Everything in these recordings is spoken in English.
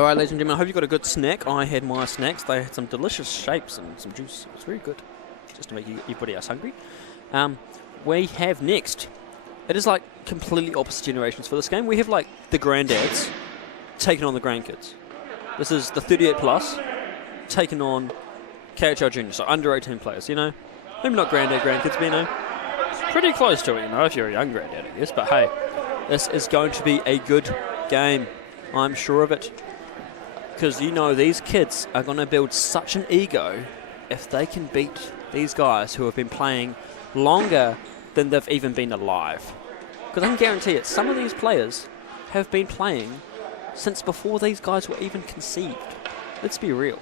All right, ladies and gentlemen, I hope you got a good snack. I had my snacks. They had some delicious shapes and some juice. It's very good, just to make everybody else hungry. We have next, it is like completely opposite generations for this game. We have like the granddads taking on the grandkids. This is the 38 plus taking on KIHL juniors, so under 18 players, you know. Maybe not granddad, grandkids, but you know, pretty close to it, you know, if you're a young granddad, I guess. But hey, this is going to be a good game. I'm sure of it. Because, you know, these kids are going to build such an ego if they can beat these guys who have been playing longer than they've even been alive. Because I can guarantee it, some of these players have been playing since before these guys were even conceived. Let's be real.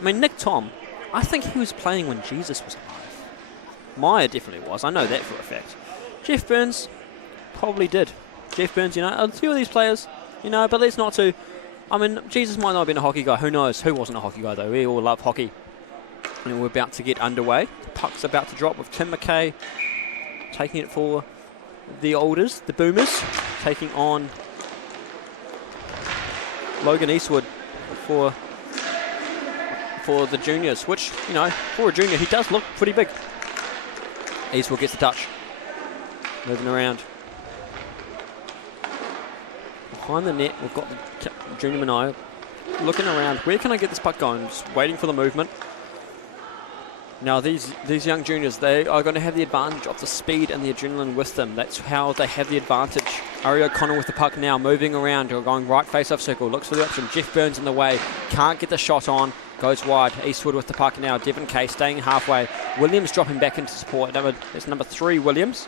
I mean, Nick Tom, I think he was playing when Jesus was alive. Maya definitely was. I know that for a fact. Jeff Burns probably did. Jeff Burns, you know, a few of these players, you know, but let's not to... I mean, Jesus might not have been a hockey guy. Who knows? Who wasn't a hockey guy, though? We all love hockey. And we're about to get underway. The puck's about to drop with Tim McKay taking it for the Olders, the Boomers, taking on Logan Eastwood for the juniors, which, you know, for a junior, he does look pretty big. Eastwood gets the touch. Moving around. Behind the net, we've got the junior Manaia looking around. Where can I get this puck going? Just waiting for the movement. Now, these young juniors, they are going to have the advantage of the speed and the adrenaline with them. That's how they have the advantage. Ari O'Connell with the puck now, moving around, going right face-off circle, looks for the option. Jeff Burns in the way, can't get the shot on, goes wide. Eastwood with the puck now, Devon Kay staying halfway. Williams dropping back into support. It's number 3, Williams.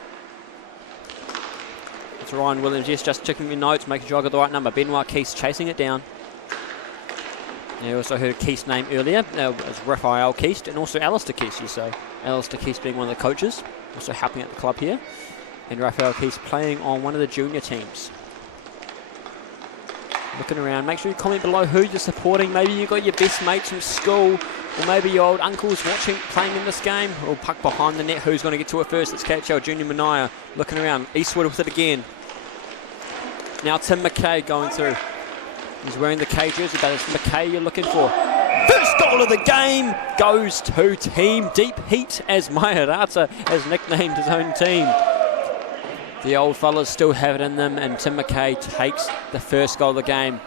It's Ryan Williams, yes, just checking your notes, making sure I got the right number. Benoit Keese chasing it down. You also heard Keese name earlier. It was Raphael Keese and also ALLSTAR Keese, you say. ALLSTAR Keese being one of the coaches, also helping at the club here. And Raphael Keese playing on one of the junior teams. Looking around, make sure you comment below who you're supporting. Maybe you got your best mates from school, or maybe your old uncles playing in this game. Or puck behind the net, who's going to get to it first? It's KIHL junior Manaia looking around. Eastwood with it again. Now Tim McKay going through. He's wearing the K jersey, but it's McKay you're looking for. First goal of the game goes to Team Deep Heat, as Mayarata has nicknamed his own team. The old fellas still have it in them, and Tim McKay takes the first goal of the game.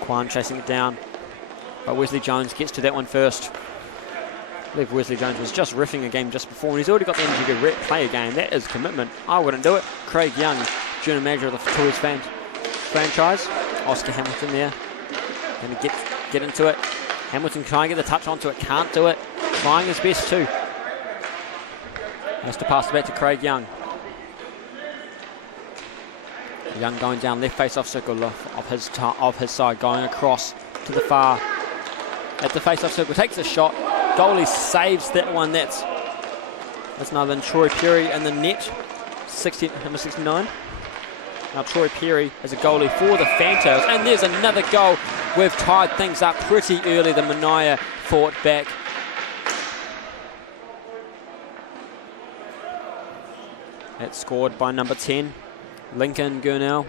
Kwan chasing it down, but Wesley Jones gets to that one first. I believe Wesley Jones was just riffing a game just before, and he's already got the energy to play a game. That is commitment. I wouldn't do it. Craig Young, junior manager of the Toys franchise. Oscar Hamilton there. Going to get into it. Hamilton trying to get the touch onto it. Can't do it. Trying his best too. Has to pass it back to Craig Young. Young going down left face-off circle of his side, going across to the far. At the face-off circle, takes a shot. Goalie saves that one. That's another than Troy Perry in the net. Number 69. Now Troy Perry is a goalie for the Fantails. And there's another goal. We've tied things up pretty early. The Manaia fought back. That's scored by number 10, Lincoln Gurnell.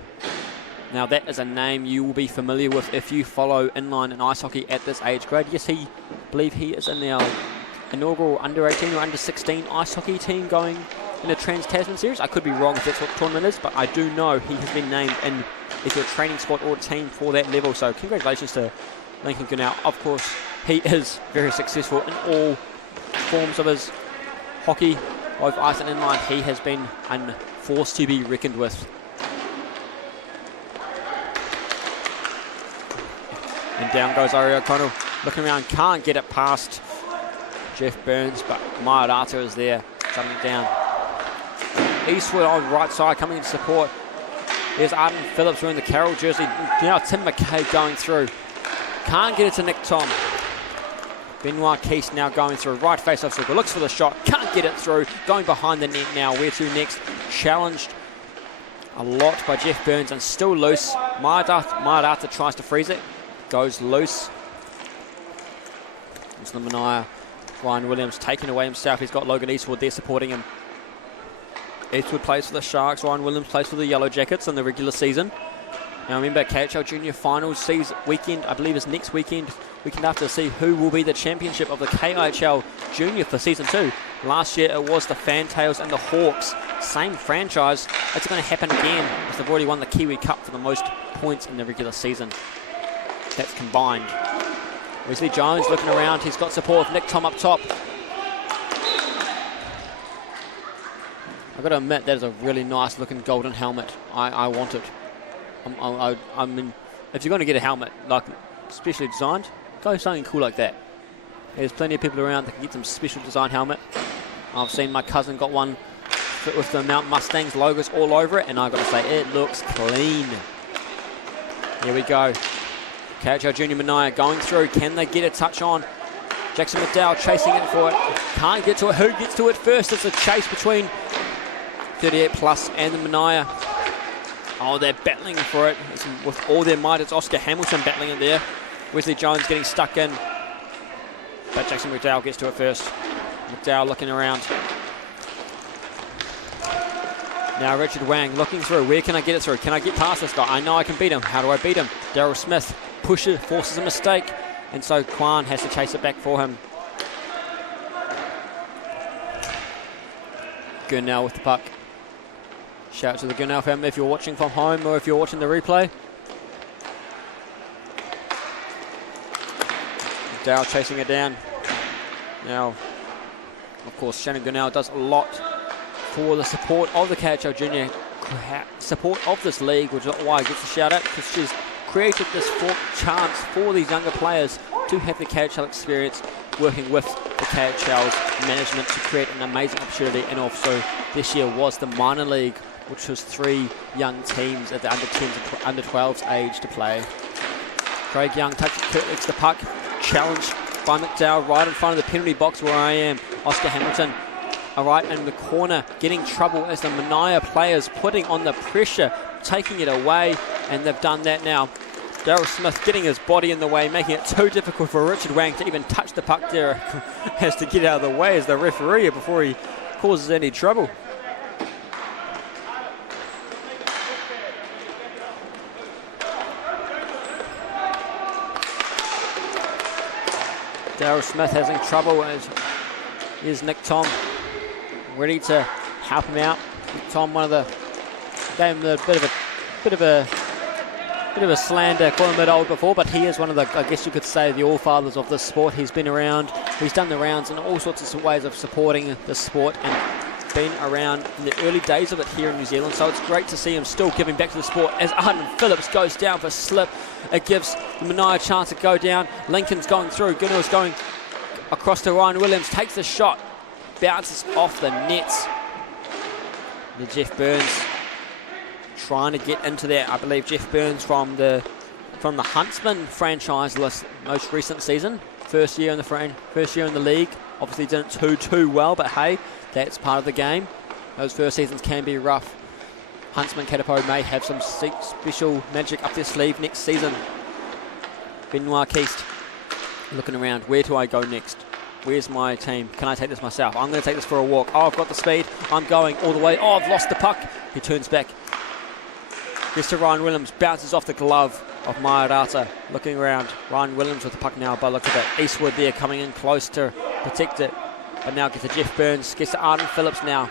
Now that is a name you will be familiar with if you follow inline and ice hockey at this age grade. Yes, I believe he is in our inaugural under 18 or under 16 ice hockey team going in a Trans-Tasman series. I could be wrong if that's what the tournament is, but I do know he has been named in either a training squad or a team for that level. So congratulations to Lincoln Gurnell. Of course, he is very successful in all forms of his hockey, both ice and inline. He has been a force to be reckoned with. And down goes Ari O'Connell, looking around, can't get it past Jeff Burns, but Mayarata is there, shutting it down. Eastwood on the right side, coming in support. There's Arden Phillips wearing the Carroll jersey. Now Tim McKay going through. Can't get it to Nick Tom. Benoit Keese now going through, right face-off circle, looks for the shot, can't get it through, going behind the net now. Where to next? Challenged a lot by Jeff Burns and still loose. Mayarata tries to freeze it. Goes loose. It's the Manaia Ryan Williams taking away himself. He's got Logan Eastwood there supporting him. Eastwood plays for the Sharks. Ryan Williams plays for the Yellow Jackets in the regular season. Now remember, KHL Junior Finals season weekend, I believe is next weekend after, to see who will be the championship of the KIHL Junior for Season 2. Last year it was the Fantails and the Hawks. Same franchise. It's going to happen again because they've already won the Kiwi Cup for the most points in the regular season. That's combined. Wesley Jones looking around. He's got support of Nick Tom up top. I've got to admit, that is a really nice looking golden helmet. I want it. I mean, if you're going to get a helmet, like specially designed, go something cool like that. There's plenty of people around that can get some special design helmet. I've seen my cousin got one with the Mount Mustangs logos all over it, and I've got to say, it looks clean. Here we go. KHL Junior Manaia going through. Can they get a touch on? Jackson McDowell chasing it for it. Can't get to it. Who gets to it first? It's a chase between 38 Plus and the Manaia. Oh, they're battling for it. With all their might, it's Oscar Hamilton battling it there. Wesley Jones getting stuck in. But Jackson McDowell gets to it first. McDowell looking around. Now Richard Wang looking through. Where can I get it through? Can I get past this guy? I know I can beat him. How do I beat him? Daryl Smith pushes, forces a mistake. And so Kwan has to chase it back for him. Gurnell with the puck. Shout out to the Gurnell family if you're watching from home or if you're watching the replay. Dow chasing it down. Now, of course, Shannon Gurnell does a lot for the support of the KHL Junior support of this league, which is why he gets a shout out, because she's created this chance for these younger players to have the KHL experience, working with the KHL's management to create an amazing opportunity. And also this year was the minor league, which was 3 young teams at the under 10s and under 12s age to play. Craig Young touches the puck, challenged by McDowell right in front of the penalty box where I am. Oscar Hamilton, all right, in the corner, getting trouble as the Manaia players putting on the pressure, taking it away, and they've done that now. Daryl Smith getting his body in the way, making it too difficult for Richard Wang to even touch the puck there. Has to get out of the way as the referee before he causes any trouble. Daryl Smith having trouble as here's Nick Tom ready to help him out. Nick Tom, one of the gave him a bit of a slander, call him a bit old before, but he is one of the, I guess you could say, the all-fathers of this sport. He's been around, he's done the rounds in all sorts of ways of supporting the sport and been around in the early days of it here in New Zealand, so it's great to see him still giving back to the sport. As Arden Phillips goes down for a slip, it gives the Manaia a chance to go down. Lincoln's going through, Gunnell's going across to Ryan Williams, takes the shot, bounces off the nets. The Jeff Burns trying to get into that. I believe Jeff Burns from the Huntsman franchise list most recent season, first year in the league. Obviously didn't too well, but hey, that's part of the game. Those first seasons can be rough. Huntsman Katapo may have some special magic up their sleeve next season. Benoit Keast looking around. Where do I go next? Where's my team? Can I take this myself? I'm going to take this for a walk. Oh, I've got the speed. I'm going all the way. Oh, I've lost the puck. He turns back. Gets to Ryan Williams. Bounces off the glove of Mairata. Looking around. Ryan Williams with the puck now. But look at that. Eastwood there coming in close to protect it. But now gets to Jeff Burns. Gets to Arden Phillips now.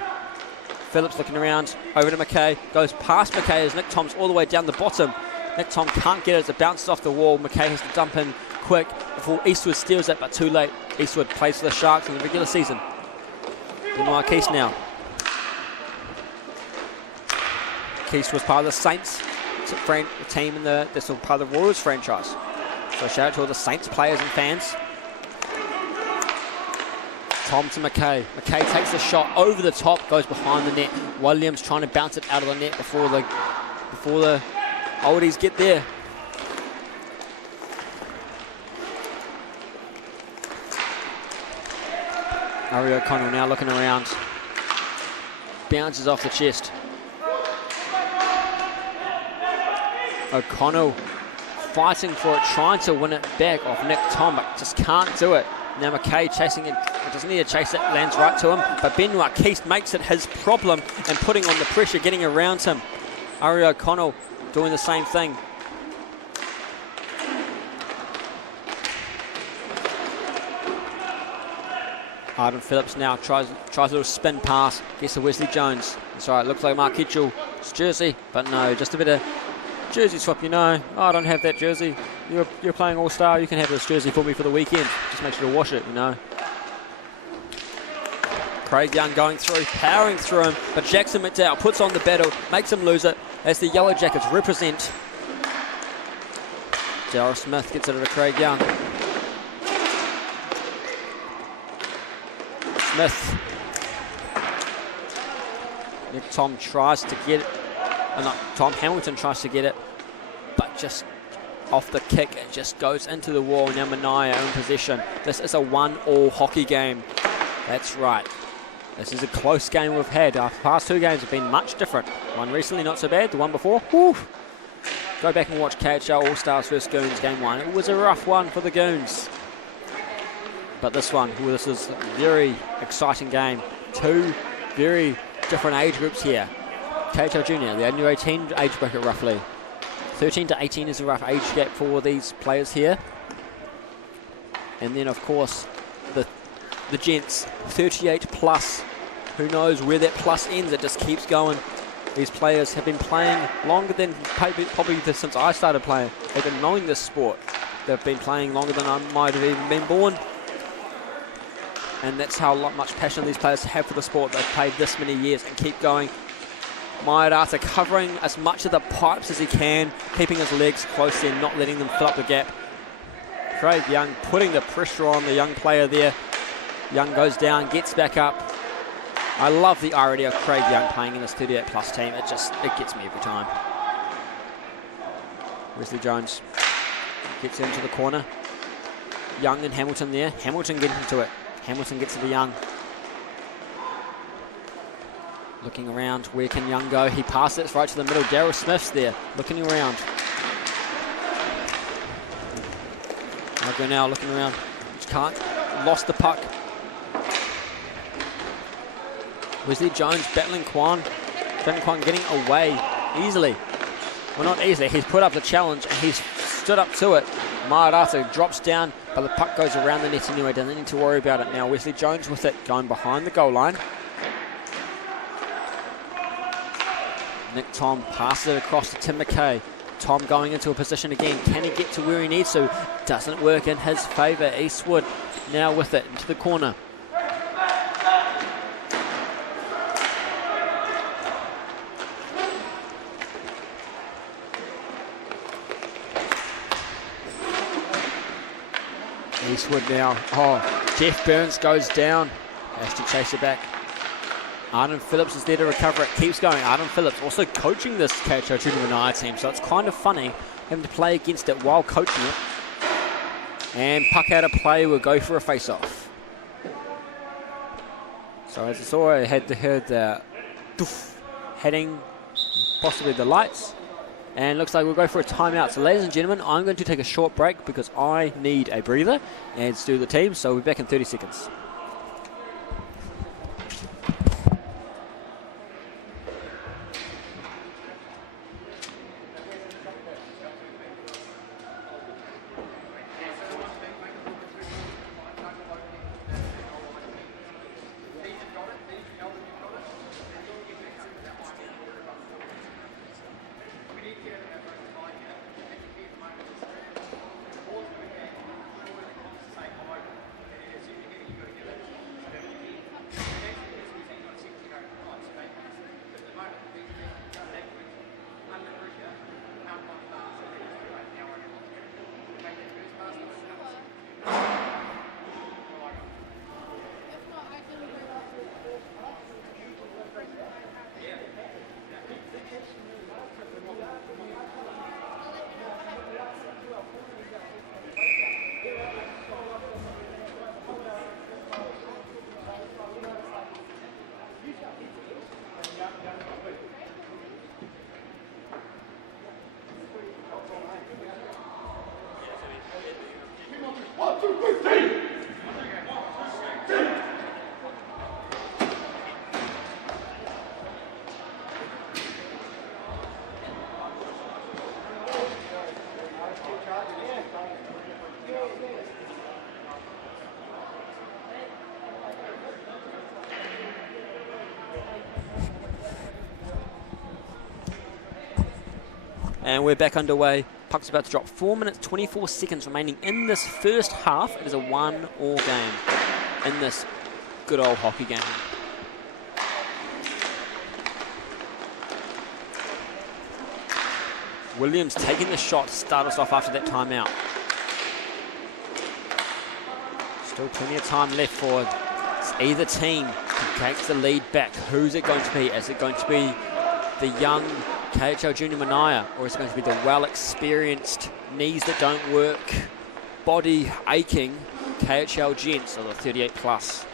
Phillips looking around. Over to McKay. Goes past McKay as Nick Tom's all the way down the bottom. Nick Tom can't get it as it bounces off the wall. McKay has to dump in quick before Eastwood steals it, but too late. Eastwood plays for the Sharks in the regular season. Benoit Keast now. Keast was part of the Saints team in this was part of the Royals franchise. So shout out to all the Saints players and fans. Tom to McKay. McKay takes the shot over the top, goes behind the net. Williams trying to bounce it out of the net before the oldies get there. Ari O'Connell now looking around. Bounces off the chest. O'Connell fighting for it, trying to win it back off Nick Tom, but just can't do it. Now McKay chasing it. Doesn't need to chase it. Lands right to him. But Benoit Keast makes it his problem and putting on the pressure, getting around him. Ari O'Connell doing the same thing. Arden Phillips now tries a little spin pass. Gets to Wesley Jones. That's right. Looks like Mark Kitchell's jersey. But no, just a bit of jersey swap, you know. Oh, I don't have that jersey. You're playing All-Star. You can have this jersey for me for the weekend. Just make sure to wash it, you know. Craig Young going through, powering through him. But Jackson McDowell puts on the battle, makes him lose it as the Yellow Jackets represent. Darryl Smith gets it to Craig Young. Smith. Nick Tom tries to get it. Tom Hamilton tries to get it, but just off the kick, it just goes into the wall. Now Manaia in possession. This is a 1-1 hockey game. That's right. This is a close game we've had. Our past two games have been much different. One recently, not so bad. The one before, whew. Go back and watch KHL All-Stars vs Goons game 1. It was a rough one for the Goons. But this one, this is a very exciting game. Two very different age groups here. KHL Junior, the under 18 age bracket roughly. 13 to 18 is a rough age gap for these players here. And then of course the gents, 38 plus. Who knows where that plus ends? It just keeps going. These players have been playing longer than probably since I started playing. They've been knowing this sport. They've been playing longer than I might have even been born. And that's how much passion these players have for the sport. They've played this many years and keep going. Mairata covering as much of the pipes as he can, keeping his legs close there, not letting them fill up the gap. Craig Young putting the pressure on the young player there. Young goes down, gets back up. I love the irony of Craig Young playing in this 38 plus team. It gets me every time. Wesley Jones gets into the corner. Young and Hamilton there. Hamilton getting into it. Hamilton gets to the Young. Looking around, where can Young go? He passes it right to the middle. Darryl Smith's there, looking around. I'll go now, looking around. Just can't. Lost the puck. Wesley Jones battling Kwan. Kwan getting away easily. Well, not easily. He's put up the challenge and he's stood up to it. Mairata drops down, but the puck goes around the net anyway. Doesn't need to worry about it now. Wesley Jones with it, going behind the goal line. Nick Tom passes it across to Tim McKay. Tom going into a position again. Can he get to where he needs to? Doesn't work in his favour. Eastwood now with it into the corner. Eastwood now. Oh, Jeff Burns goes down. Has to chase it back. Arden Phillips is there to recover it. Keeps going. Arden Phillips also coaching this KHL Junior Manaia team, so it's kind of funny having to play against it while coaching it. And puck out of play will go for a face-off. So as I saw, I had the heading possibly the lights. And looks like we'll go for a timeout. So ladies and gentlemen, I'm going to take a short break because I need a breather and to do the team. So we'll be back in 30 seconds. And we're back underway. Puck's about to drop. 4 minutes, 24 seconds remaining in this first half. It is a 1-all game in this good old hockey game. Williams taking the shot to start us off after that timeout. Still plenty of time left for either team to take the lead back. Who's it going to be? Is it going to be the young KHL Junior Manaia, or is it going to be the well-experienced, knees that don't work, body aching KHL Gents, or the 38 plus?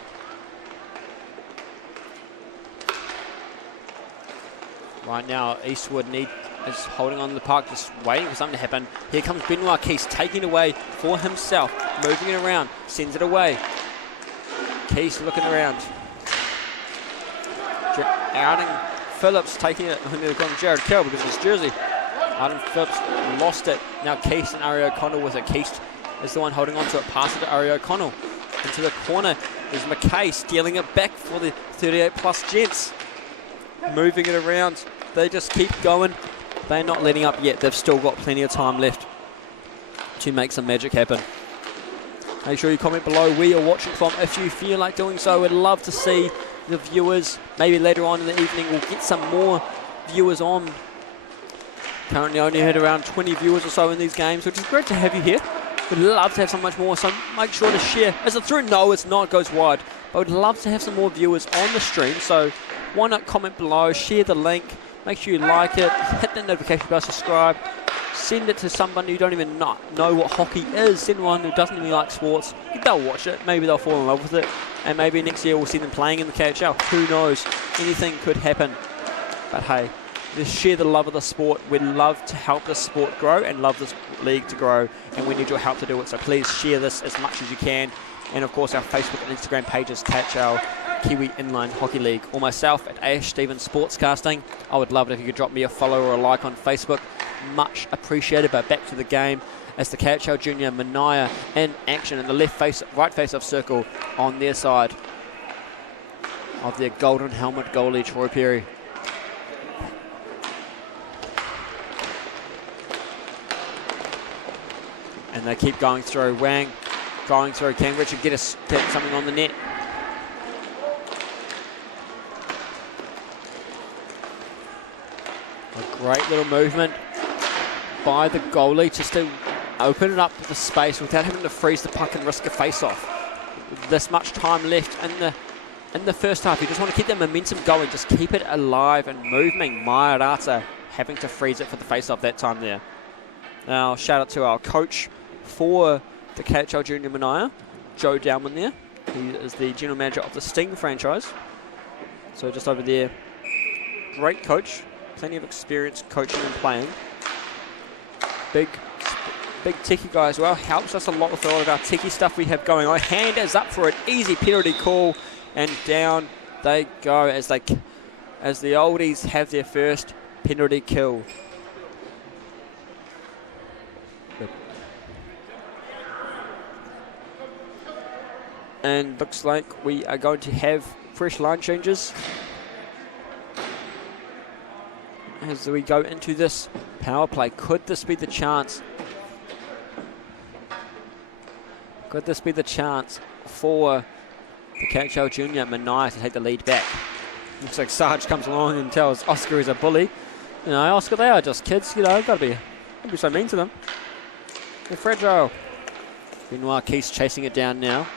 Right now, Eastwood is holding on to the puck, just waiting for something to happen. Here comes Benoit Keys, taking it away for himself, moving it around, sends it away. Keys looking around. Outing Phillips taking it. I think they've gone Jared Kell because of his jersey. Arden Phillips lost it. Now Keast and Ari O'Connell with it. Keast is the one holding on to it. Pass it to Ari O'Connell. Into the corner is McKay, stealing it back for the 38 plus Gents. Moving it around. They just keep going. They're not letting up yet. They've still got plenty of time left to make some magic happen. Make sure you comment below where you're watching from if you feel like doing so. We'd love to see the viewers. Maybe later on in the evening we'll get some more viewers on. Currently only had around 20 viewers or so in these games, which is great to have you here. We'd love to have so much more, so make sure to share. Is it through? No, it's not. It goes wide. But we'd love to have some more viewers on the stream, so why not comment below, share the link, make sure you like it, hit the notification bell, subscribe, send it to somebody who don't even know what hockey is, send one who doesn't even like sports. They'll watch it, maybe they'll fall in love with it, and maybe next year we'll see them playing in the KHL. Who knows? Anything could happen. But hey, just share the love of the sport. We'd love to help the sport grow and love this league to grow, and we need your help to do it. So please share this as much as you can. And of course our Facebook and Instagram pages, KHL Kiwi Inline Hockey League, or myself at Ash Stevens Sportscasting. I would love it if you could drop me a follow or a like on Facebook. Much appreciated. But back to the game as the KHL Junior Manaia in action in the right face-off circle on their side of their golden helmet goalie, Troy Perry. And they keep going through. Wang going through. Can Richard get something on the net? A great little movement by the goalie just to open it up to the space without having to freeze the puck and risk a face-off. With this much time left in the first half, you just want to keep the momentum going. Just keep it alive and moving. Mairata having to freeze it for the face-off that time there. Now, shout out to our coach for the KHL Junior Manaia, Joe Dowman there. He is the general manager of the Sting franchise. So just over there, great coach. Plenty of experience coaching and playing. Big techie guy as well. Helps us a lot with all of our techie stuff we have going on. Hand is up for an easy penalty call, and down they go as the oldies have their first penalty kill. And looks like we are going to have fresh line changes as we go into this power play. Could this be the chance? Could this be the chance for the KHL Junior Manaia to take the lead back? Looks like Sarge comes along and tells Oscar he's a bully. You know, Oscar, they are just kids. You know, don't be so mean to them. They're fragile. Benoit Keys chasing it down now.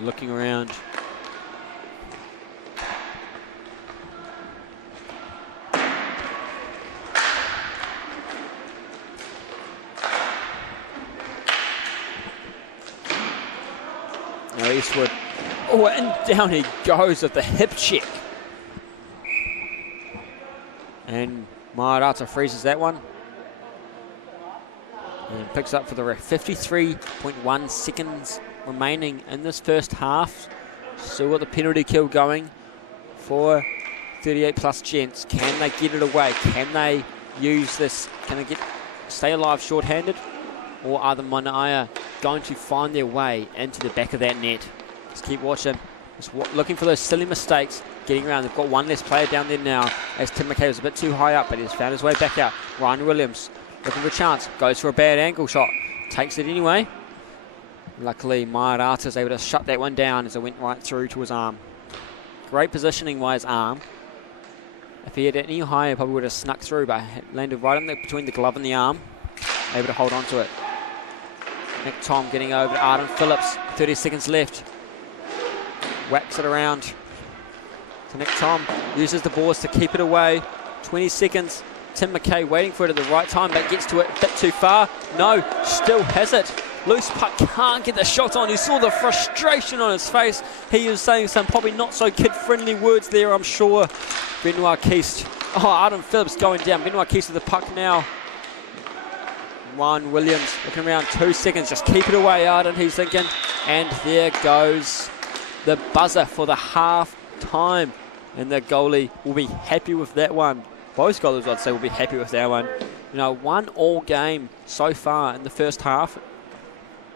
Looking around. Now Eastwood. Oh, and down he goes with the hip check. And Mairata freezes that one. And picks up for the ref. 53.1 seconds remaining in this first half. Still got the penalty kill going for 38 plus Gents. Can they get it away? Can they use this? Can they stay alive short-handed? Or are the Manaia going to find their way into the back of that net? Just keep watching. Just looking for those silly mistakes. getting around. They've got one less player down there now as Tim McKay was a bit too high up, but he's found his way back out. Ryan Williams looking for a chance, goes for a bad angle shot, takes it anyway. Luckily, Mairata's able to shut that one down as it went right through to his arm. Great positioning by his arm. If he had it any higher, he probably would have snuck through, but landed right between the glove and the arm, able to hold on to it. Nick Tom getting over to Arden Phillips, 30 seconds left. Whacks it around to Nick Tom, uses the boards to keep it away. 20 seconds, Tim McKay waiting for it at the right time, but gets to it a bit too far. No, still has it. Loose puck, can't get the shot on. You saw the frustration on his face. He was saying some probably not so kid-friendly words there, I'm sure. Benoit Keast. Oh, Arden Phillips going down. Benoit Keast with the puck now. Ryan Williams looking around, 2 seconds. Just keep it away, Arden, he's thinking. And there goes the buzzer for the half time. And the goalie will be happy with that one. Both goalies, I'd say, will be happy with that one. You know, 1-all game so far in the first half.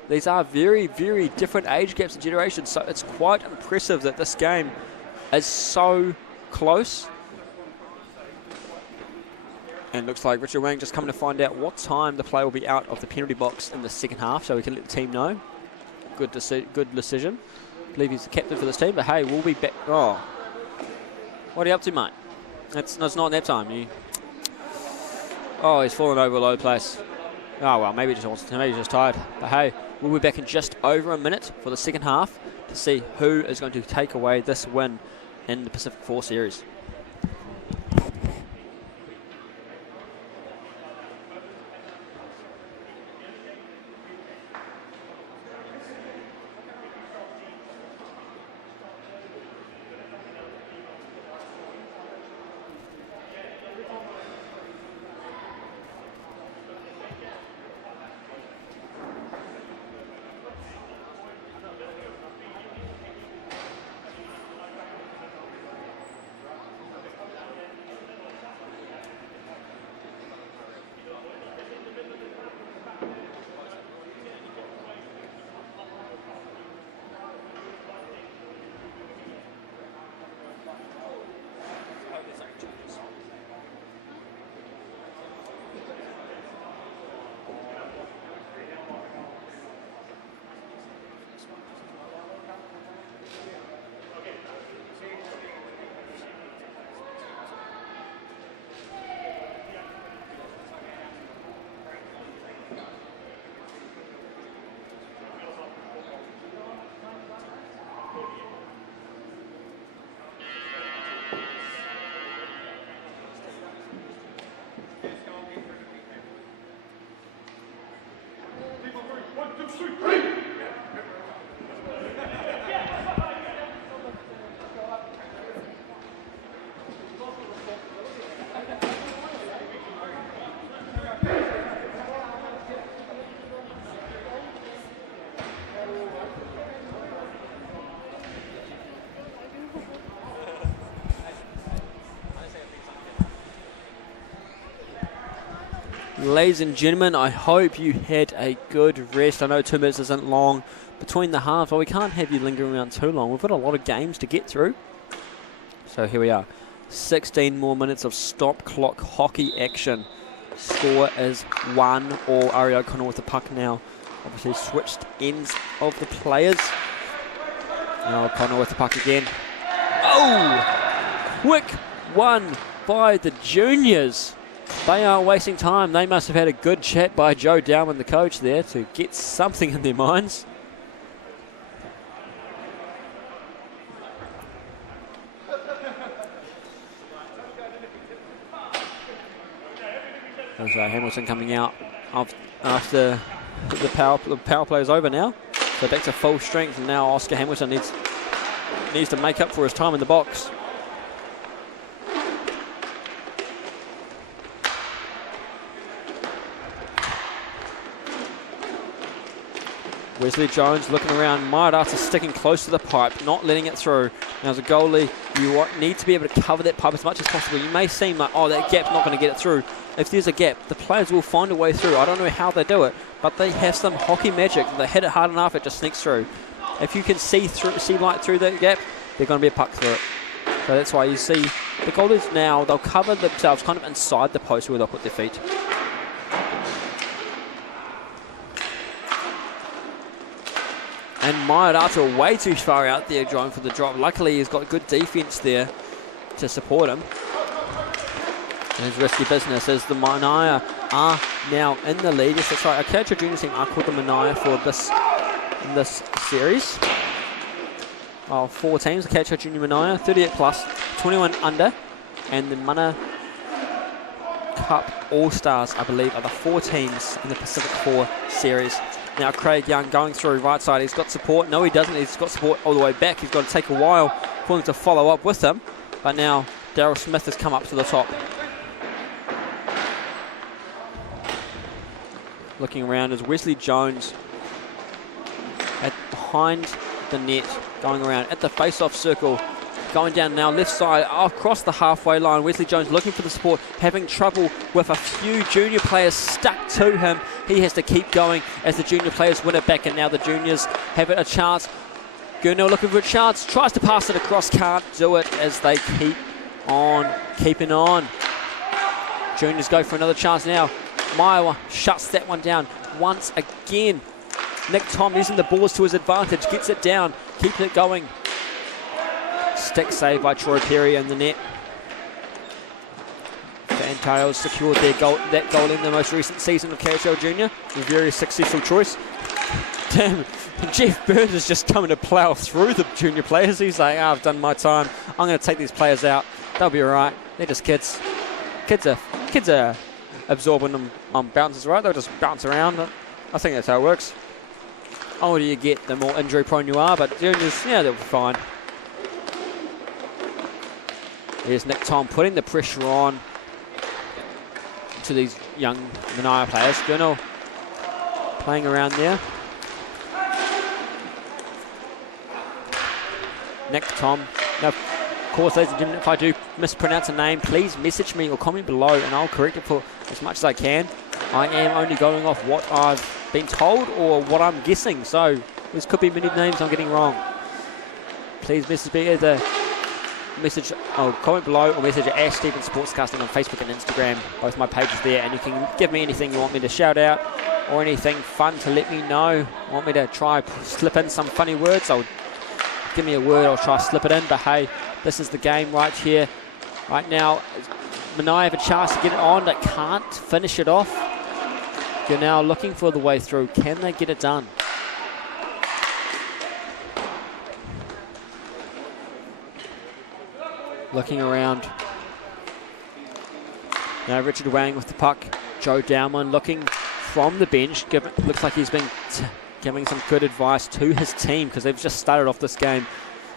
These are very, very different age gaps and generations, so it's quite impressive that this game is so close. And looks like Richard Wang just coming to find out what time the player will be out of the penalty box in the second half, so we can let the team know. Good decision. I believe he's the captain for this team, but hey, we'll be back. Oh, what are you up to, mate? It's not nap time. Oh, he's fallen over a low place. Oh, well, maybe he's just tired. But hey, we'll be back in just over a minute for the second half to see who is going to take away this win in the Pacific 4 Series. Ladies and gentlemen, I hope you had a good rest. I know 2 minutes isn't long between the halves, but we can't have you lingering around too long. We've got a lot of games to get through. So here we are. 16 more minutes of stop clock hockey action. Score is 1-all. Ari O'Connor with the puck now. Obviously switched ends of the players. Now O'Connor with the puck again. Oh! Quick one by the juniors. They are wasting time. They must have had a good chat by Joe Dowman, the coach, there to get something in their minds. There's Hamilton coming out after the power play is over now. So back to full strength, and now Oscar Hamilton needs to make up for his time in the box. Wesley Jones looking around. Mairata sticking close to the pipe, not letting it through. Now as a goalie, you need to be able to cover that pipe as much as possible. You may seem like, oh, that gap's not going to get it through. If there's a gap, the players will find a way through. I don't know how they do it, but they have some hockey magic. They hit it hard enough, it just sneaks through. If you can see light through that gap, they're going to be a puck through it. So that's why you see the goalies now, they'll cover themselves kind of inside the post where they'll put their feet. And Maiorata way too far out there going for the drop. Luckily, he's got good defense there to support him. And his risky business as the Manaia are now in the lead. Yes, that's right. Our KHL junior team are called the Manaia for this series. 4 teams, the KHL Junior Manaia, 38 plus, 21 under, and the Mana Cup All-Stars, I believe, are the 4 teams in the Pacific 4 series. Now Craig Young going through right side, he's got support. No, he doesn't, he's got support all the way back. He's got to take a while for him to follow up with him, but now Daryl Smith has come up to the top. Looking around as Wesley Jones behind the net, going around at the face-off circle, going down now left side across the halfway line. Wesley Jones looking for the support, having trouble with a few junior players stuck to him. He has to keep going as the junior players win it back, and now the juniors have it a chance. Gurnell looking for a chance, tries to pass it across, can't do it as they keep on keeping on. Juniors go for another chance now. Maior shuts that one down once again. Nick Tom using the balls to his advantage, gets it down, keeps it going. Stick save by Troy Perry in the net. Van Tails secured that goal in the most recent season of KHL Junior. A very successful choice. Damn, Jeff Burns is just coming to plough through the junior players. He's like, I've done my time. I'm going to take these players out. They'll be all right. They're just kids. Kids are absorbing them on bounces, right? They'll just bounce around. I think that's how it works. The older you get, the more injury prone you are, but juniors, yeah, they'll be fine. Here's Nick Tom putting the pressure on to these young Manaia players. Gurnell playing around there. Nick Tom. Now, of course, ladies and gentlemen, if I do mispronounce a name, please message me or comment below and I'll correct it for as much as I can. I am only going off what I've been told or what I'm guessing, so this could be many names I'm getting wrong. Please message me either comment below or message at Ash Stevens Sportscasting on Facebook and Instagram, both my pages there, and you can give me anything you want me to shout out or anything fun to let me know. Want me to try slip in some funny words? Give me a word, I'll try slip it in, but hey, this is the game right here. Right now, Manaia have a chance to get it on, but can't finish it off. You're now looking for the way through. Can they get it done? Looking around. Now Richard Wang with the puck. Joe Dowman looking from the bench. Looks like he's been giving some good advice to his team because they've just started off this game.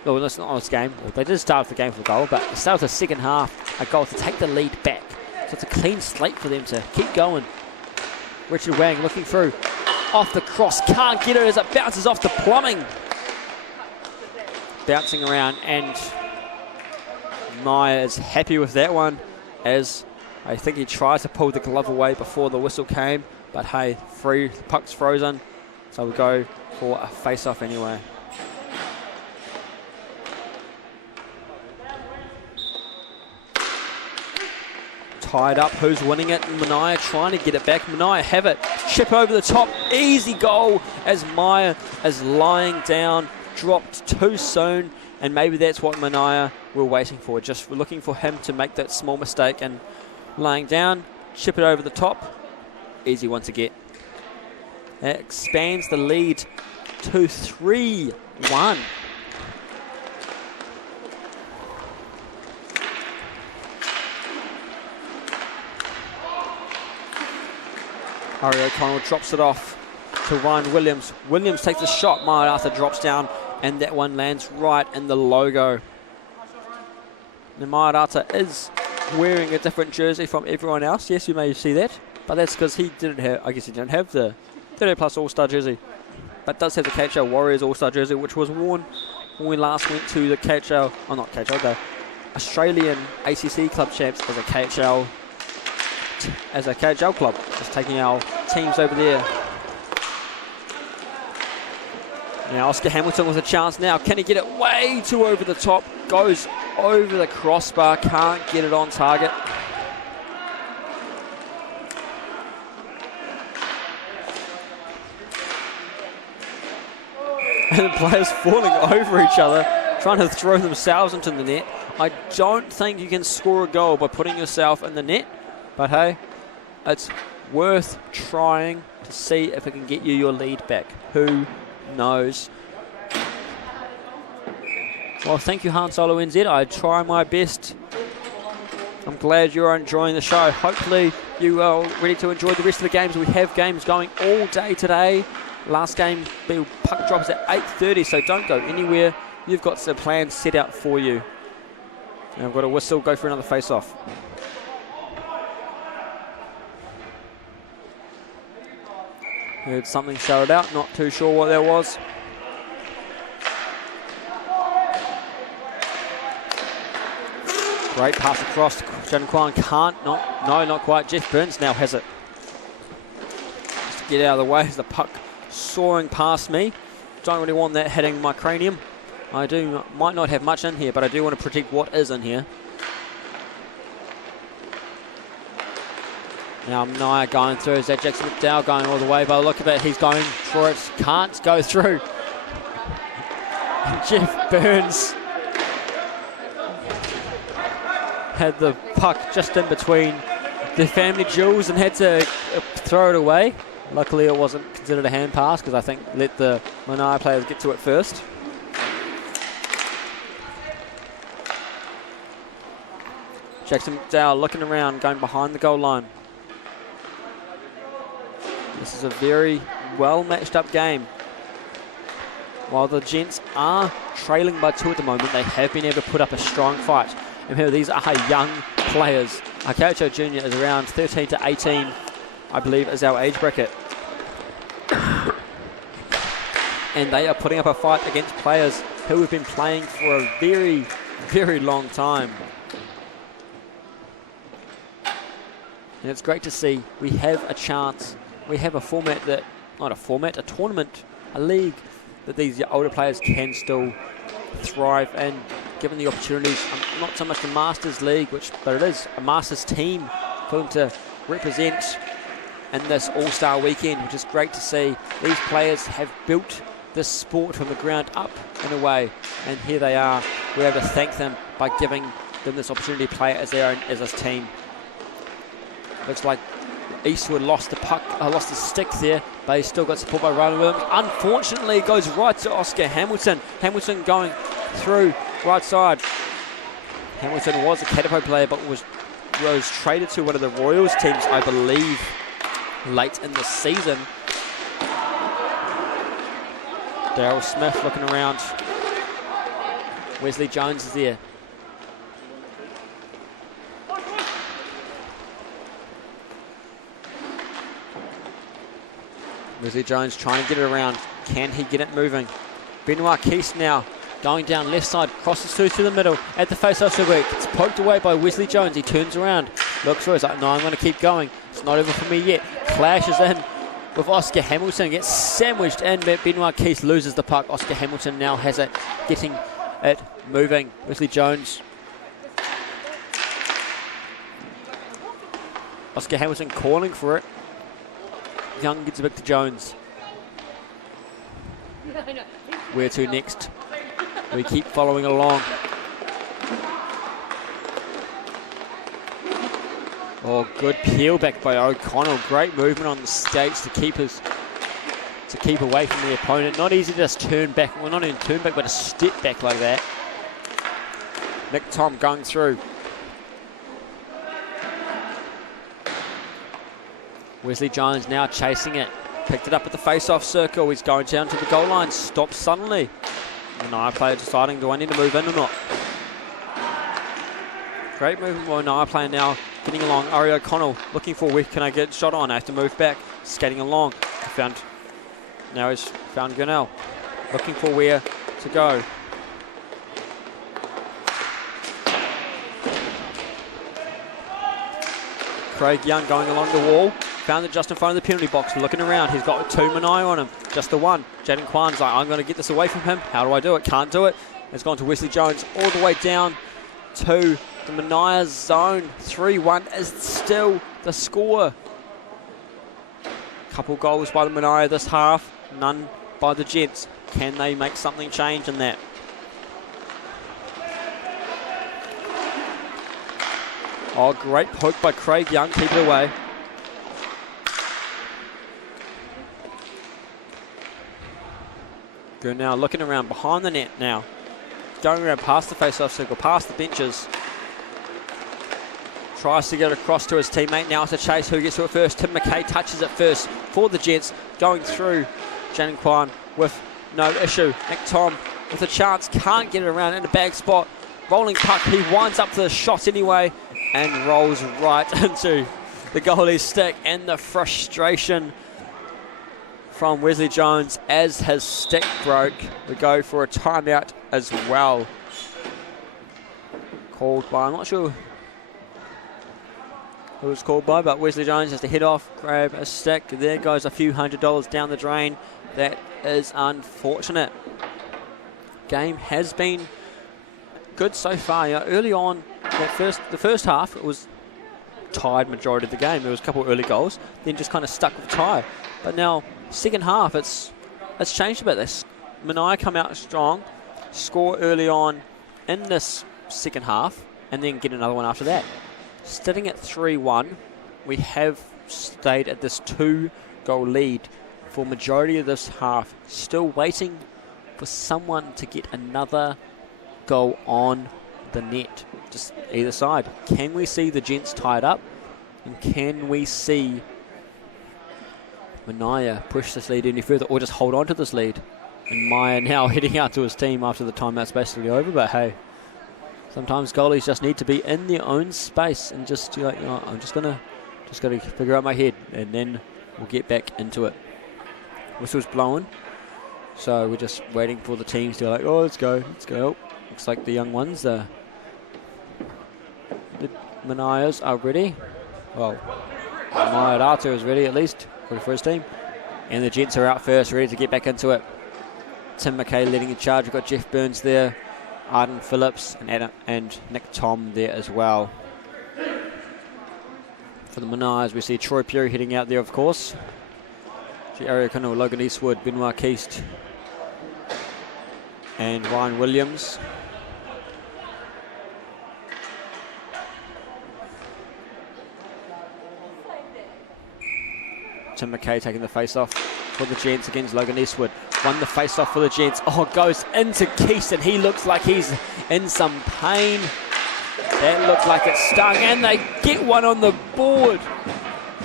Well, it's not this game. They did start off the game for a goal, but they started the second half a goal to take the lead back. So it's a clean slate for them to keep going. Richard Wang looking through. Off the cross. Can't get it as it bounces off the plumbing. Bouncing around, and Maya is happy with that one, as I think he tries to pull the glove away before the whistle came, but hey, the puck's frozen, so we go for a face-off anyway. Tied up, who's winning it? Manaia trying to get it back. Manaia have it, chip over the top, easy goal as Maya is lying down, dropped too soon, and maybe that's what Manaia were waiting for, just looking for him to make that small mistake and laying down, chip it over the top, easy one to get. That expands the lead to 3-1. Ari O'Connell drops it off to Ryan Williams. Williams takes a shot, Maiorata drops down, and that one lands right in the logo. The Maiorata is wearing a different jersey from everyone else. Yes, you may see that, but that's because he didn't have the 30 plus All-Star jersey, but does have the KHL Warriors All-Star jersey, which was worn when we last went to the the Australian ACC Club Champs as a KHL club, just taking our teams over there. Now Oscar Hamilton with a chance now. Can he get it way too over the top? Goes over the crossbar, can't get it on target. And the players falling over each other, trying to throw themselves into the net. I don't think you can score a goal by putting yourself in the net, but hey, it's worth trying to see if it can get you your lead back. Who knows? Well, thank you, Han Solo NZ. I try my best. I'm glad you're enjoying the show. Hopefully you are ready to enjoy the rest of the games. We have games going all day today. Last game, puck drops at 8:30, so don't go anywhere. You've got some plans set out for you. And I've got a whistle, go for another face-off. Heard something shouted out, not too sure what that was. Great pass across. Jaden Kwan can't, not quite. Jeff Burns now has it. Just to get out of the way as the puck soaring past me. Don't really want that hitting my cranium. Might not have much in here, but I do want to protect what is in here. Now Manaia going through. Is that Jackson McDowell going all the way? By the look of it, he's going for it. Can't go through. And Jeff Burns had the puck just in between the family jewels and had to throw it away. Luckily, it wasn't considered a hand pass because I think let the Manaia players get to it first. Jackson McDowell looking around, going behind the goal line. This is a very well matched up game. While the Gents are trailing by 2 at the moment, they have been able to put up a strong fight. And remember, these are young players. KIHL Junior is around 13 to 18, I believe, is our age bracket. And they are putting up a fight against players who have been playing for a very, very long time. And it's great to see we have a chance. We have a format that, not a format, a tournament, a league that these older players can still thrive in, given the opportunities. Not so much the Masters League, but it is a Masters team for them to represent in this All-Star weekend, which is great to see. These players have built this sport from the ground up in a way, and here they are. We're able to thank them by giving them this opportunity to play as their own, as this team. Looks like Eastwood lost the puck, lost the stick there, but he's still got support by Ryan Williams. Unfortunately, it goes right to Oscar Hamilton. Hamilton going through right side. Hamilton was a Katapo player, but was traded to one of the Royals teams, I believe, late in the season. Daryl Smith looking around. Wesley Jones is there. Wesley Jones trying to get it around. Can he get it moving? Benoit Keith now going down left side, crosses through to the middle at the face-off circle. It's poked away by Wesley Jones. He turns around, looks through. He's like, no, I'm going to keep going. It's not over for me yet. Clashes in with Oscar Hamilton, gets sandwiched in, but Benoit Keith loses the puck. Oscar Hamilton now has it, getting it moving. Wesley Jones. Oscar Hamilton calling for it. Young gets it back to Jones. Where to next? We keep following along. Oh, good peel back by O'Connell. Great movement on the skates to keep away from the opponent. Not easy to just turn back. Well, not even turn back, but a step back like that. Nick Tom going through. Wesley Jones now chasing it. Picked it up at the face-off circle. He's going down to the goal line. Stops suddenly. Manaia player deciding, do I need to move in or not? Great movement by Manaia player now. Getting along. Ari O'Connell looking for where can I get shot on. I have to move back. Skating along. Now he's found Gunnell. Looking for where to go. Craig Young going along the wall. Found it just in front of the penalty box, looking around. He's got 2 Manaia on him, just the one. Jaden Kwan's like, I'm going to get this away from him. How do I do it? Can't do it. It's gone to Wesley Jones all the way down to the Manaia zone. 3-1 is still the score. Couple goals by the Manaia this half, none by the Gents. Can they make something change in that? Oh, great poke by Craig Young, keep it away. Good now, looking around behind the net now. Going around past the face-off circle, past the benches. Tries to get across to his teammate. Now it's a chase. Who gets to it first? Tim McKay touches it first for the Gents. Going through Jaden Kwan with no issue. Nick Tom with a chance. Can't get it around in a bag spot. Rolling puck. He winds up to the shot anyway and rolls right into the goalie's stick. And the frustration from Wesley Jones as his stick broke. We go for a timeout as well. Called by, I'm not sure who was called by, but Wesley Jones has to head off, grab a stick. There goes a few $100 down the drain. That is unfortunate. Game has been good so far. You know, early on, the first half, it was tied majority of the game. There was a couple of early goals, then just kind of stuck with tie. But now, second half, it's changed a bit. This Manaia come out strong, score early on in this second half, and then get another one after that. Sitting at 3-1, we have stayed at this 2-goal lead for majority of this half. Still waiting for someone to get another goal on the net, just either side. Can we see the Gents tied up? And can we see Manaia push this lead any further, or just hold on to this lead? And Maya now heading out to his team after the timeout's basically over, but hey, sometimes goalies just need to be in their own space and just like, you know, I'm just gotta figure out my head, and then we'll get back into it. Whistle's blowing, so we're just waiting for the teams to be like, oh, let's go. Looks like the young ones, the Manaias are ready. Well, Maya Arthur is ready at least for the first team, and the Gents are out first, ready to get back into it. Tim McKay leading in charge. We've got Jeff Burns there, Arden Phillips and Nick Tom there as well. For the Manaias, we see Troy Perry heading out there, of course. Area Connell, Logan Eastwood, Benoit Keast, and Ryan Williams. Tim McKay taking the face-off for the Gents against Logan Eastwood. Won the face-off for the Gents. Oh, goes into Keast, and he looks like he's in some pain. That looked like it stung, and they get one on the board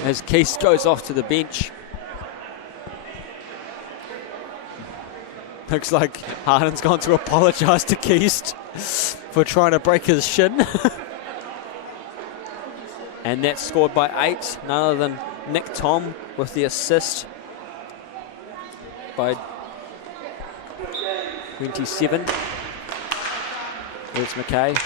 as Keast goes off to the bench. Looks like Harden's gone to apologise to Keast for trying to break his shin. And that's scored by 8, none other than Nick Tom with the assist by 27. There's McKay.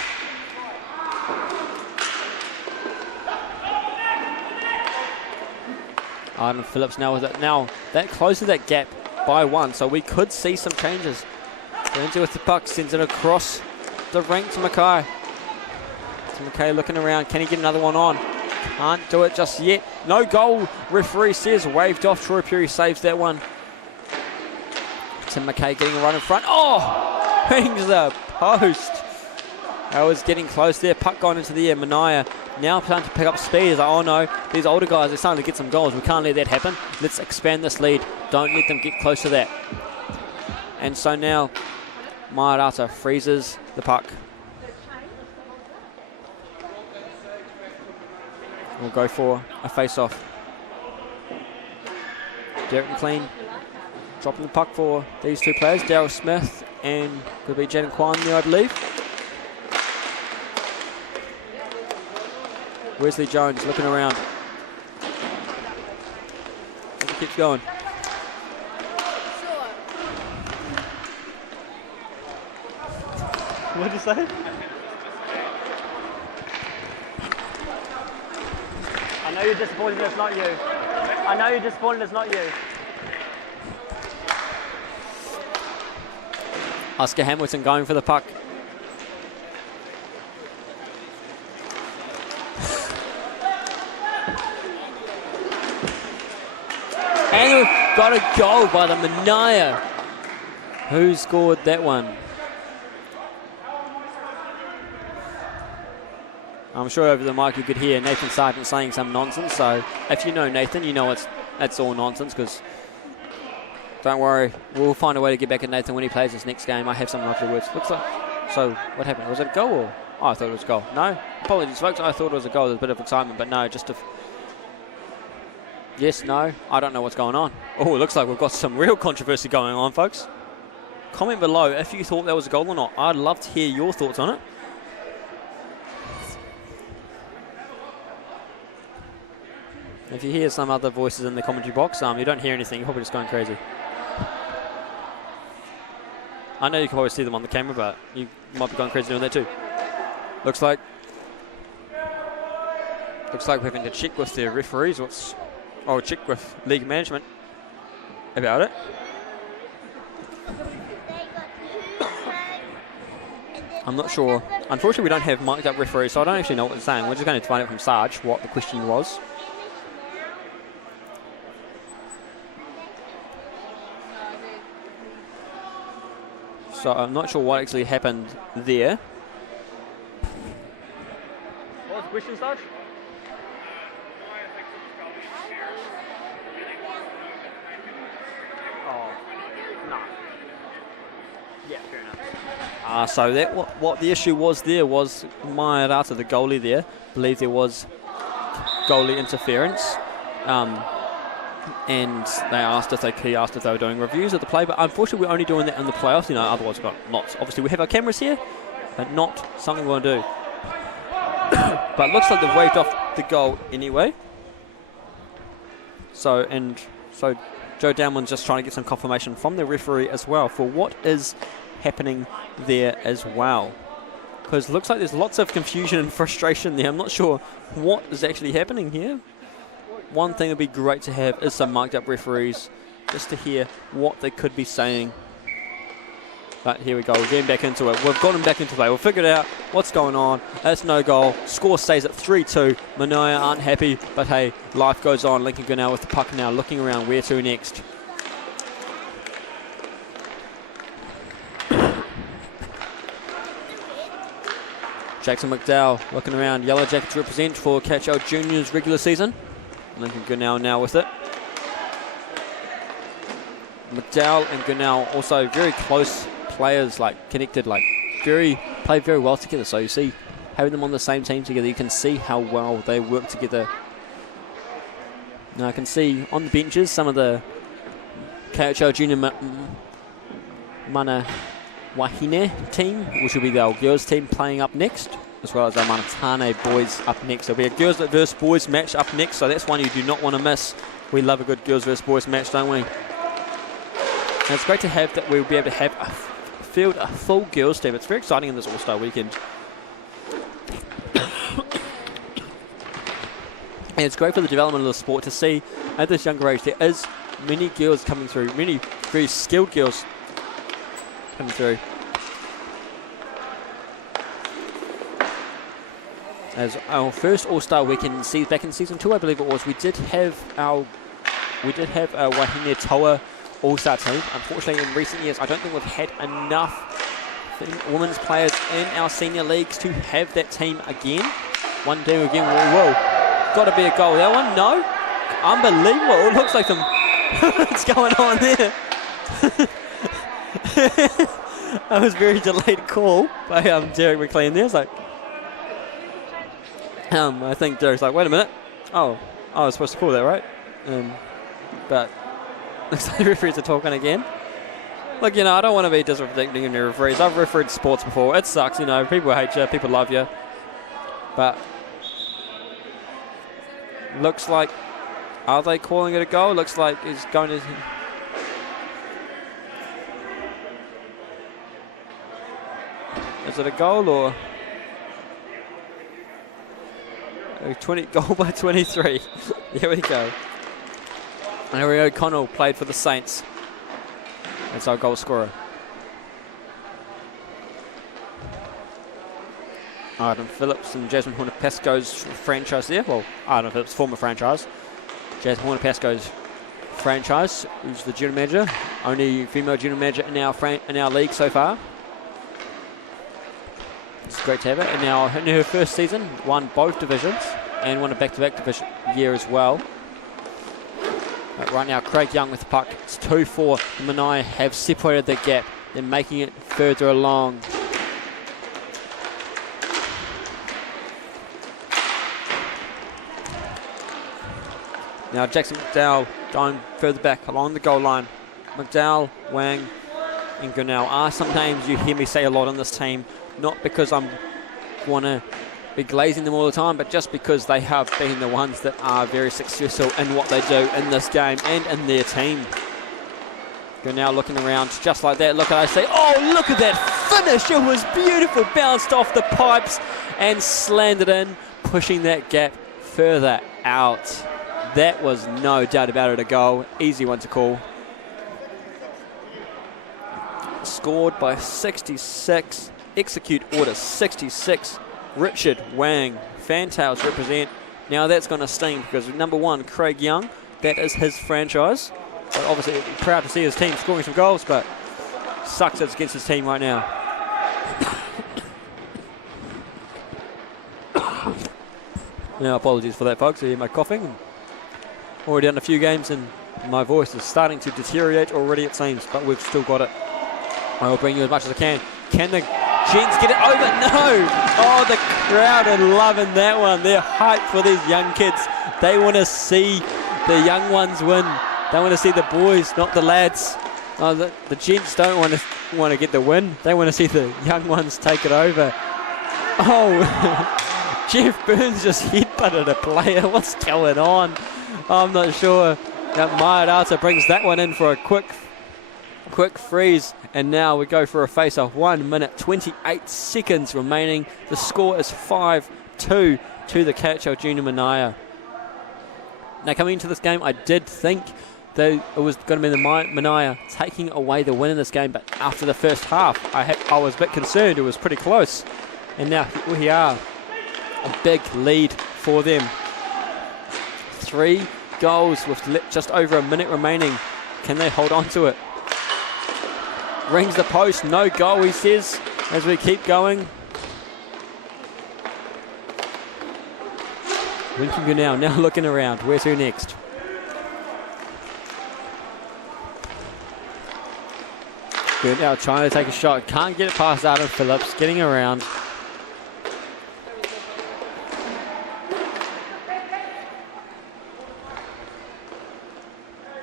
Arden Phillips now with it. Now that closes that gap by 1, so we could see some changes. Burns with the puck, sends it across the rink to McKay. McKay looking around, can he get another one on? Can't do it just yet. No goal, referee says, waved off. Troy Perry saves that one. Tim McKay getting a run in front. Oh, rings the post. That was getting close there. Puck gone into the air. Manaia now starting to pick up speed. He's like, oh no, these older guys are starting to get some goals. We can't let that happen. Let's expand this lead. Don't let them get close to that. And so now Mairata freezes the puck. We'll go for a face-off. Derek McLean dropping the puck for these two players, Daryl Smith and could be Jaden Kwan there, I believe. Wesley Jones looking around. As it keeps going. What did you say? I know you're disappointed it's not you. I know you're disappointed it's not you. Oscar Hamilton going for the puck. got a goal by the Manaia. Who scored that one? I'm sure over the mic you could hear Nathan Sargent saying some nonsense. So if you know Nathan, you know it's all nonsense, because don't worry, we'll find a way to get back at Nathan when he plays his next game. I have some lovely words. Looks like, so what happened? Was it a goal or? Oh, I thought it was a goal. No? Apologies folks, I thought it was a goal. There's a bit of excitement, but no, just a... Yes, no, I don't know what's going on. Oh, it looks like we've got some real controversy going on, folks. Comment below if you thought that was a goal or not. I'd love to hear your thoughts on it. If you hear some other voices in the commentary box, you don't hear anything, you're probably just going crazy. I know you can always see them on the camera, but you might be going crazy doing that too. Looks like we're having to check with the referees or check with league management about it. I'm not sure. Unfortunately, we don't have mic'd up referees, so I don't actually know what they're saying. We're just going to find out from Sarge what the question was. So I'm not sure what actually happened there. What was the question, Sarge? Oh, no. Yeah, fair enough. So that what the issue was there was Maiarata, the goalie there, believed there was goalie interference. And he asked if they were doing reviews of the play, but unfortunately we're only doing that in the playoffs, otherwise we've got lots. Obviously we have our cameras here, but not something we want to do. But it looks like they've waved off the goal anyway. So Joe Downman's just trying to get some confirmation from the referee as well for what is happening there as well. Because it looks like there's lots of confusion and frustration there. I'm not sure what is actually happening here. One thing that would be great to have is some marked up referees just to hear what they could be saying. But here we go, we're getting back into it. We've got them back into play. We've figured out what's going on. That's no goal. Score stays at 3-2. Manaia aren't happy, but hey, life goes on. Lincoln Grinnell with the puck now, looking around where to next. Jackson McDowell looking around. Yellow Jackets represent for KIHL Juniors regular season. Lincoln Grinnell now with it. McDowell and Grinnell also very close players, connected, play very well together. So you see, having them on the same team together, you can see how well they work together. Now I can see on the benches some of the KIHL Junior Mana Wahine team, which will be the girls team playing up next, as well as our Manatane boys up next. There'll be a girls versus boys match up next, so that's one you do not want to miss. We love a good girls versus boys match, don't we? And it's great to have that we'll be able to have a full girls team. It's very exciting in this All-Star weekend. And it's great for the development of the sport to see at this younger age there is many girls coming through, many very skilled girls coming through. As our first All-Star weekend back in season 2, I believe it was, we did have our Wahine Toa All-Star team. Unfortunately, in recent years, I don't think we've had enough women's players in our senior leagues to have that team again. One day again, whoa, got to be a goal. That one, no, unbelievable. It looks like some what's going on there. That was a very delayed call by Derek McLean there. It's like. I think Derek's like, wait a minute. Oh, I was supposed to call that, right? But looks like the referees are talking again. Look, I don't want to be disrespecting the referees. I've refereed sports before. It sucks, People hate you, people love you. But looks like, are they calling it a goal? Looks like it's going to. Is it a goal or? 20 goal by 23. Here we go. And Harry O'Connell played for the Saints. That's our goal scorer. Adam Phillips and Jasmine Horner-Pascoe's franchise there. Well, Adam Phillips' former franchise. Jasmine Horner-Pascoe's franchise, who's the general manager. Only female general manager in our league so far. It's great to have it. And now in her first season, won both divisions and won a back-to-back division year as well. But right now, Craig Young with the puck. It's 2-4. The Manaia have separated the gap. They're making it further along. Now Jackson McDowell going further back along the goal line. McDowell, Wang, and Gunnell are some names you hear me say a lot on this team. Not because I'm want to be glazing them all the time, but just because they have been the ones that are very successful in what they do in this game and in their team. Gunnell looking around just like that. Look at I say, oh, look at that finish. It was beautiful. Bounced off the pipes and slammed it in, pushing that gap further out. That was no doubt about it a goal. Easy one to call. Scored by 66. Execute order 66. Richard Wang. Fantails represent. Now that's going to sting because number one, Craig Young, that is his franchise. But obviously proud to see his team scoring some goals, but sucks it's against his team right now. Now apologies for that, folks. I hear my coughing. Already done a few games and my voice is starting to deteriorate already, it seems, but we've still got it. I will bring you as much as I can. Can the Gents get it over? No! Oh, the crowd are loving that one. They're hyped for these young kids. They want to see the young ones win. They want to see the boys, not the lads. Oh, the Gents don't want to get the win. They want to see the young ones take it over. Oh, Jeff Burns just headbutted a player. What's going on? I'm not sure. Maiarata brings that one in for a quick freeze, and now we go for a face-off. 1 minute 28 seconds remaining. The score is 5-2 to the KIHL Junior Manaia. Now coming into this game, I did think that it was going to be the Manaia taking away the win in this game, but after the first half, I was a bit concerned. It was pretty close, and now here we are, a big lead for them. 3 goals with just over a minute remaining. Can they hold on to it? Rings the post, no goal, he says, as we keep going. Winking now looking around. Where's who next? Good now trying to take a shot. Can't get it past Adam Phillips, getting around.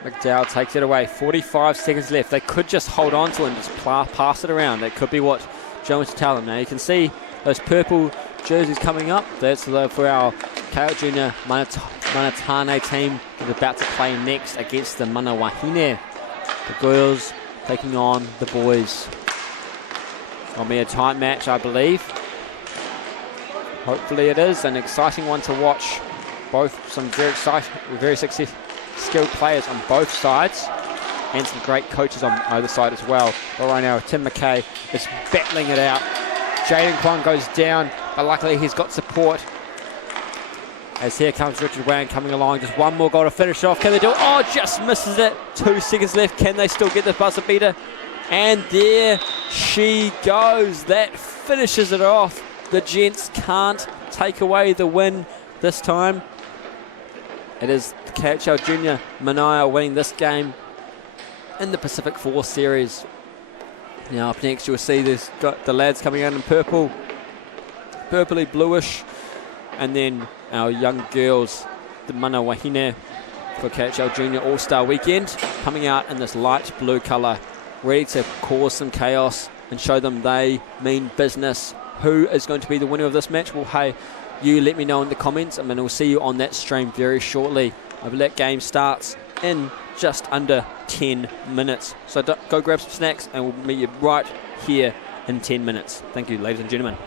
McDowell takes it away. 45 seconds left. They could just hold on to it and just pass it around. That could be what Joe wants to tell them. Now you can see those purple jerseys coming up. That's for our KIHL Junior Manatane team who's about to play next against the Manawahine. The girls taking on the boys. It'll be a tight match, I believe. Hopefully it is an exciting one to watch. Both some very exciting, very successful, skilled players on both sides and some great coaches on either side as well. But right now, Tim McKay is battling it out. Jaden Kwong goes down, but luckily he's got support. As here comes Richard Wang coming along. Just one more goal to finish off. Can they do it? Oh, just misses it. 2 seconds left. Can they still get the buzzer beater? And there she goes. That finishes it off. The Gents can't take away the win this time. It is the KIHL Junior Manaia winning this game in the Pacific 4 Series. Now up next you'll see this got the lads coming out in purple, purpley bluish, and then our young girls, the Manawahine for KIHL Junior All-Star Weekend, coming out in this light blue colour, ready to cause some chaos and show them they mean business. Who is going to be the winner of this match? Well, hey, you let me know in the comments, and we'll see you on that stream very shortly. That game starts in just under 10 minutes. So go grab some snacks and we'll meet you right here in 10 minutes. Thank you, ladies and gentlemen.